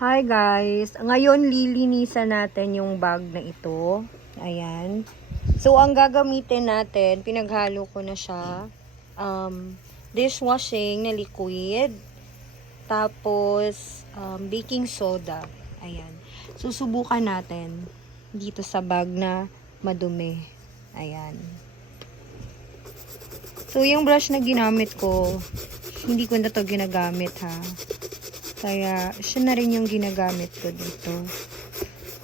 Hi guys! Ngayon lilinisan natin yung bag na ito. Ayan. So ang gagamitin natin, pinaghalo ko na siya. Dishwashing na liquid. Tapos baking soda. Ayan. Susubukan natin dito sa bag na madumi. Ayan. So yung brush na ginamit ko, hindi ko na to ginagamit ha. Kaya, siya na rin yung ginagamit ko dito.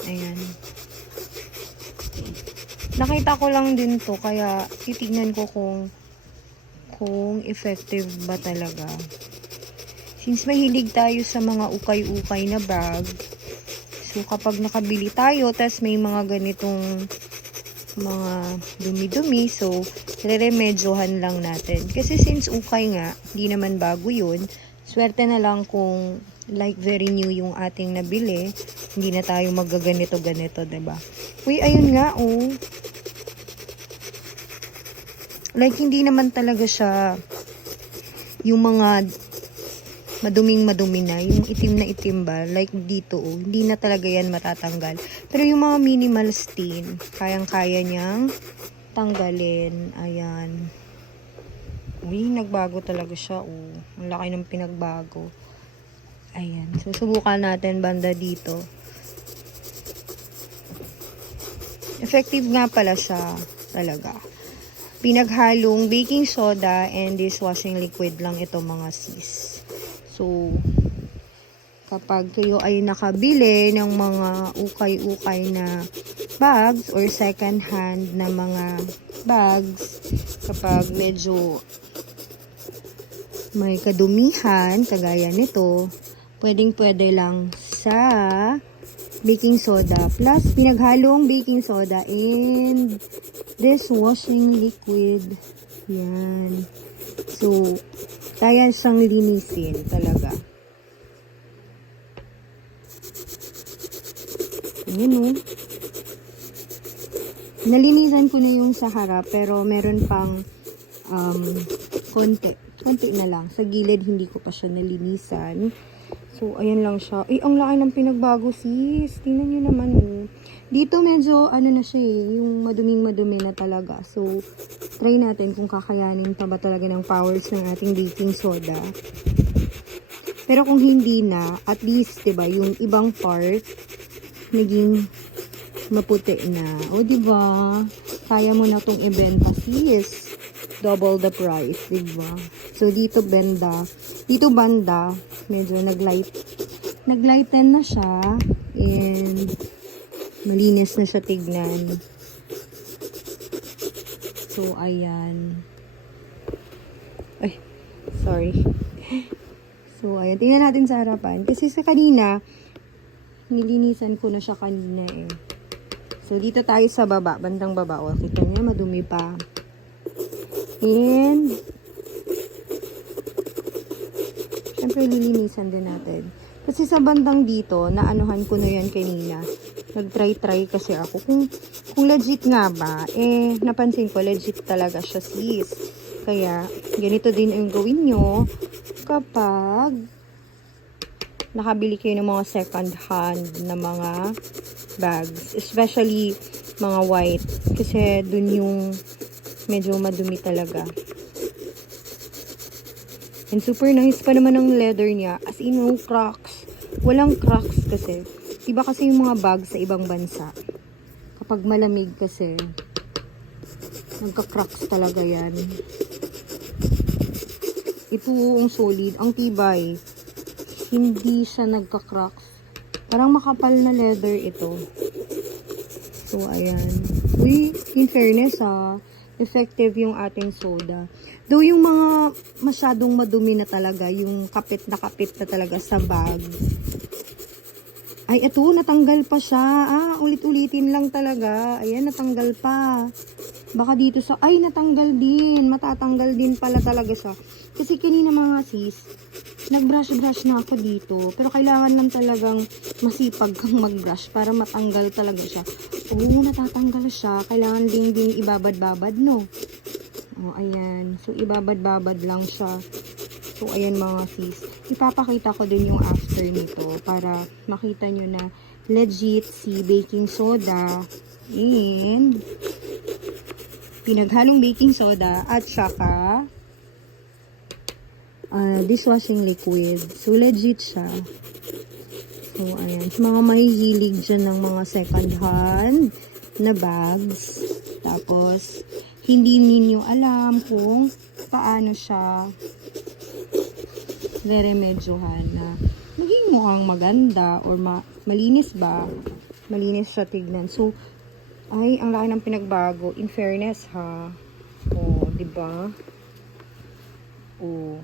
Ayan. Nakita ko lang din to, kaya titignan ko kung effective ba talaga. Since mahilig tayo sa mga ukay-ukay na bag, so kapag nakabili tayo, tas may mga ganitong mga dumi-dumi, so re-remedyohan lang natin. Kasi since ukay nga, hindi naman bago yun, swerte na lang kung like very new yung ating nabili. Hindi na tayo magaganito-ganito, diba? Uy, ayun nga, oh. Like, hindi naman talaga siya yung mga maduming-madumi na. Yung itim na itim ba? Like dito, oh. Hindi na talaga yan matatanggal. Pero yung mga minimal stain, kayang-kaya niyang tanggalin. Ayan. Uy, nagbago talaga siya, oh. Ang laki ng pinagbago. Ayan. Susubukan natin banda dito. Effective nga pala siya talaga. Pinaghalong baking soda and dishwashing liquid lang ito mga sis. So, kapag kayo ay nakabili ng mga ukay-ukay na bags or second hand na mga bags, kapag medyo may kadumihan, kagaya nito, pwedeng-pwede lang sa baking soda plus pinaghalong baking soda and dishwashing liquid. Yan. So, kaya siyang linisin talaga. Ayan, oh. Nalinisan ko na yung sa harap, pero meron pang konti na lang. Sa gilid, hindi ko pa siya nalinisan. So, ayan lang siya. Ay, ang laki ng pinagbago, sis. Tingnan nyo naman, oh. Dito medyo, ano na siya eh, yung maduming-madumi na talaga. So, try natin kung kakayanin pa ba talaga ng powers ng ating baking soda. Pero kung hindi na, at least, diba, yung ibang part, naging maputi na. O, diba? Kaya mo na itong ibenta, sis. Double the price, diba? So, dito banda, medyo naglighten na siya, and malinis na siya tignan. So, ayan. Ay, sorry. So, ayan. Tingnan natin sa harapan. Kasi sa kanina, nilinisan ko na siya kanina eh. So, dito tayo sa baba, bandang baba. O, kita niya, madumi pa. And, syempre, lilinisan din natin. Kasi sa bandang dito, naanuhan ko na yan kanina. Nag-try kasi ako. Kung legit nga ba, eh, napansin ko, legit talaga siya, sis. Kaya, ganito din ang gawin nyo kapag nakabili kayo ng mga second hand na mga bags. Especially, mga white. Kasi, dun yung medyo madumi talaga. And super nice pa naman ang leather niya. As in, no cracks. Walang cracks kasi. Diba kasi yung mga bag sa ibang bansa, kapag malamig kasi, nagka-cracks talaga yan. Ito ang solid. Ang tibay. Hindi siya nagka-cracks. Parang makapal na leather ito. So, ayan. Uy, in fairness effective yung ating soda. Though yung mga masyadong madumi na talaga, yung kapit na talaga sa bag. Ay, ito, natanggal pa siya. Ulit-ulitin lang talaga. Ayan, natanggal pa. Baka dito sa, ay, natanggal din. Matatanggal din pala talaga siya. Kasi kanina mga sis, nag-brush na ako dito. Pero kailangan lang talagang masipag kang mag-brush para matanggal talaga siya. Oo, natatanggal siya. Kailangan din ibabad-babad, no? O, ayan. So, ibabad-babad lang siya. So, ayan mga sis. Ipapakita ko din yung after nito para makita nyo na legit si baking soda and pinaghalong baking soda at saka dishwashing liquid. So, legit siya. So, ayan. Sa mga mahihilig dyan ng mga second hand na bags. Tapos, hindi ninyo alam kung paano siya re-remedyohan na maging mukhang maganda or malinis ba? Malinis siya tignan. So, ay, ang laki ng pinagbago. In fairness, ha? Oh, diba? Oh.